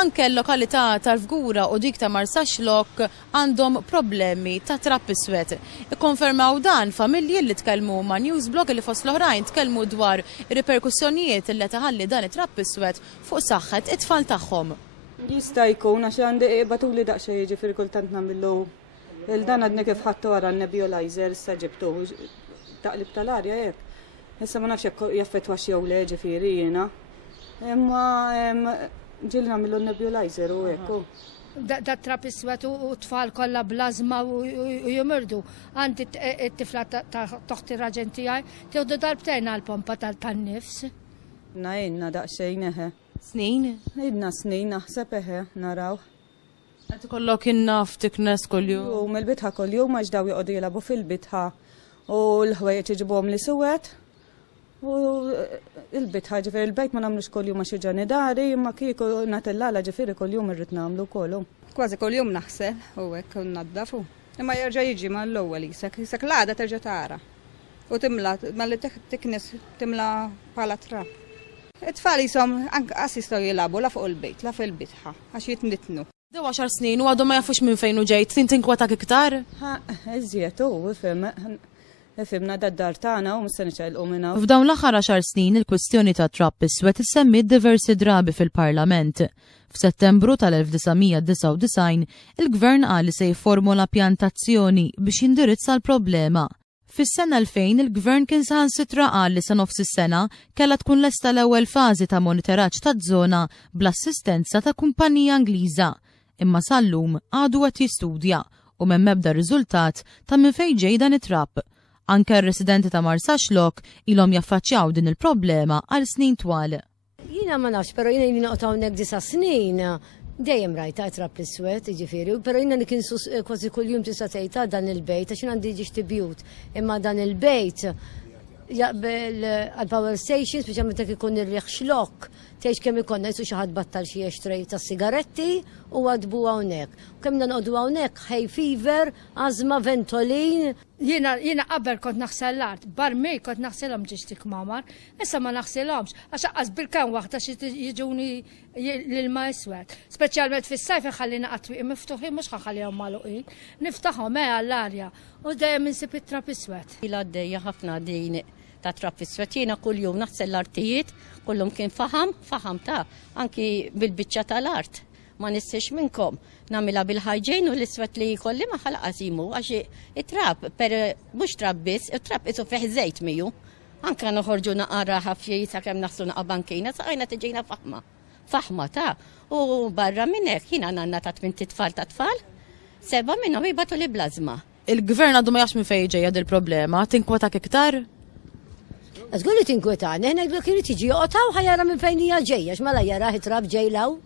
Anke l-lokalità tal-Fgura u dik ta' Marsaxlok għandhom problemi ta' trapp iswed. Ikkonfermaw dan familji li tkellmu ma' Newsblog li fost l-oħrajn tkellmu dwar ir-reperkussjonijiet li taħalli dan it-trapp iswed fuq saħħet it-tfal tagħhom. Jista' jkun għax għandi batuli daqsxejn jiġifieri kultant nagħmlu il-dan għadni kif ħadtu wara n-nebulizer issa ġibtu taqlib tal-arja hekk. Issa ma nafx jekk jaffettwax jew le ġifieri jiena. Imma ġilna nagħmlu n-nebulizer u hekk. Da trapp iswed u tfal kollha blażma u jimurdu. Għandi t-tifla toħti raġen tiegħi tieħdu darbtejn għall-pompa tan-nifs. Inna daqsxejn eħe. Snin? Idna snin naħseb eħe naraw. Għati kollok innaf tiknes kol-jum? U mill-bitħa kol-jum għax daw joqogħdu jilagħbu fil-bitħa u l-ħwejjeġ iġibuhom li suwed. U il-bitħa ġifieri il-bejt ma nagħmlux kol-jum għax iġani dari, imma kieku natellala ġifieri kol-jum irrid nagħmlu kollu. Kważi kol-jum naħsel u hekk naddafu. Imma jerġa' jiġi mal-ewwel isek l-għada terġa' tara. U timla malli tiknes timla bħala trapp. It-tfal jisom assistaw jilabu la fuq il-bejt, la fil-bitħa, għax jitnitnu. Dew 10 snin u għadhom ma jafux minn fejn u ġejt, tinkwatak iktar? Eżiet u fimna dad-dar tagħna u mista niċċaqilqu minna. F'dawn l-aħħar 10 snin il-kwistjoni ta' trapp iswed issemmiet diversi drabi fil-Parlament. F'Settembru tal-1999 il-Gvern qal li se jifformula pjantazzjoni biex jindirizza l-problema. Fis-sena 2000 il-Gvern kien saħansitra qal li sa nofs is-sena kellha tkun lesta l-ewwel fażi ta' monitoraġġ taż-żona bl-assistenza ta' kumpanija Ingliża. Imma sal-lum għadu qed jistudja u m'hemm ebda riżultat ta' minn fejn ġej dan it-trapp. Anke r-residenti ta' Marsaxlok ilhom jaffaċċjaw din il-problema għal snin twal. Jiena ma nafx, però jiena noqgħod hawnhekk 9 snin. Dejjem rajta trapp l-iswed, jiġifieri, però jiena li kien kważi kuljum tista' tgħidha dan il-bejt għax għandi ġiex bjut. Imma dan il-bejt jaqbel għal-power stations biex meta ikun ir-riħ xlokk tgħix kemm ikollna jsu xi ħadd battal xi jextrej ta' sigaretti u għadbu hawnhekk. Kemm nqogħdu hawnhekk hay fever, ażma, ventolin. Jiena qabel kont naħsel l-art, barmej kont naħselhom ġixtik mamar, issa ma naħselhomx għax aqqas bil-kan waħda xi jiġuni l-ilma iswed. Speċjalment fis-sajf iħallina qatwiq miftuħin mhux ħaħallihom magħluqin, niftaħhom għall-arja u dejjem insib it-trapp iswed. Ilha għaddejja ħafna din ta' trapp iswed. Jiena kuljum naħsel l-artijiet, kullhom kien faħam ta' anki bil-biċċa tal-art. Ma nissiex minnkom nagħmilha bil-ħajġejn u l-iswed li jkolli ma ħalqasimu għax it-trapp mhux trapp biss, it-trapp isu fih żejt miegħu. Anke noħorġu naqara ħafjej sakemm naħsu naqa' bankina saqajna tiġejna faħma ta' u barra minn hekk jiena għandna ta' 8 tfal ta' tfal, 7 minnhom jibatu li blażma. Il-Gvern għadu ma jafx minn fejn ġejja il-problema, tinkwatak iktar? Żgur li tinkwetani, ħna jgħidlek irid jiġi joqgħod ħajjara minn fejn hija ġejja, x'mela jara trapp ġejlaw.